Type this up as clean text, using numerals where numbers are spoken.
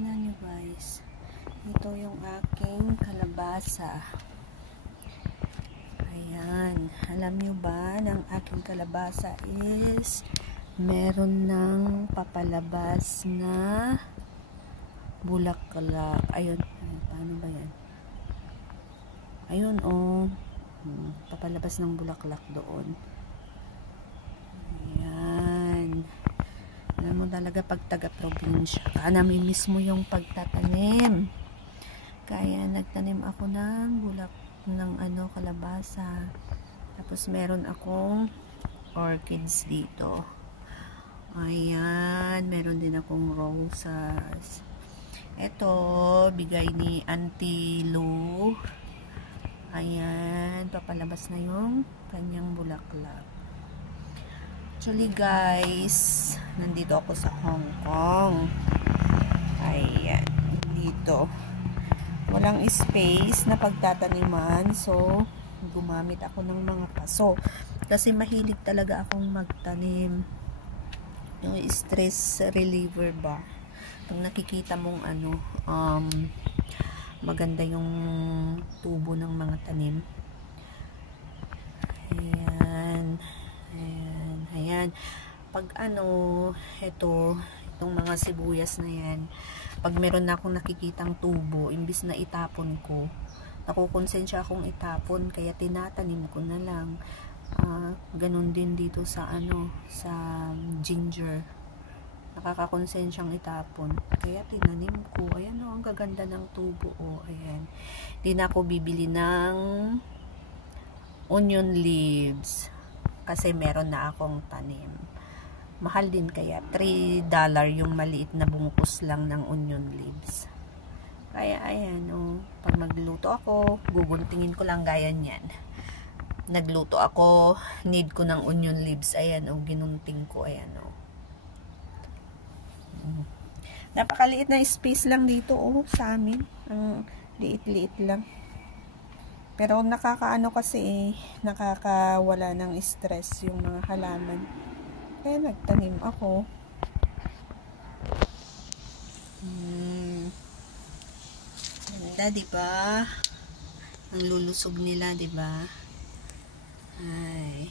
tingnan nyo guys. Ito yung aking kalabasa. Ayan. Alam nyo ba, ng aking kalabasa is meron ng papalabas na bulaklak. Ayun. Paano ba yan? Ayun oh. Papalabas ng bulaklak doon. Ayan. Alam mo talaga pag taga-probinsya ka, namimiss mo yung pagtatanim. Kaya nagtanim ako ng kalabasa. Tapos meron akong orchids dito. Ayan, meron din akong roses. Ito, bigay ni Auntie Lou. Ayan, papalabas na yung kanyang bulaklak. Actually guys, nandito ako sa Hong Kong. Ayan, dito. Walang space na pagtataniman, so gumamit ako ng mga paso. Kasi mahilig talaga akong magtanim. Yung stress reliever ba? Pag nakikita mong maganda yung tubo ng mga tanim. Ayan. Ayan. Ayan. Pag itong mga sibuyas na yan, pag meron na akong nakikitang tubo, imbis na itapon ko, nakukonsensya akong itapon, kaya tinatanim ko na lang. Ganun din dito sa sa ginger. Nakakakonsensyang itapon, kaya tinanim ko. Ayan o, ang gaganda ng tubo o. Ayan. Di na ako bibili ng onion leaves kasi meron na akong tanim. Mahal din kaya $3 yung maliit na bungkus lang ng onion leaves. Kaya ayan o, pag magluto ako, guguntingin ko lang gaya niyan. Nagluto ako, need ko ng onion leaves. Ayan o, ginunting ko. Ayan o. Napakaliit na space lang dito o sa amin. Ang liit-liit lang. Pero nakakaano kasi nakakawala ng stress yung mga halaman. Kaya nagtanim ako. Ganda, diba? Ang lulusog nila, diba? Ay.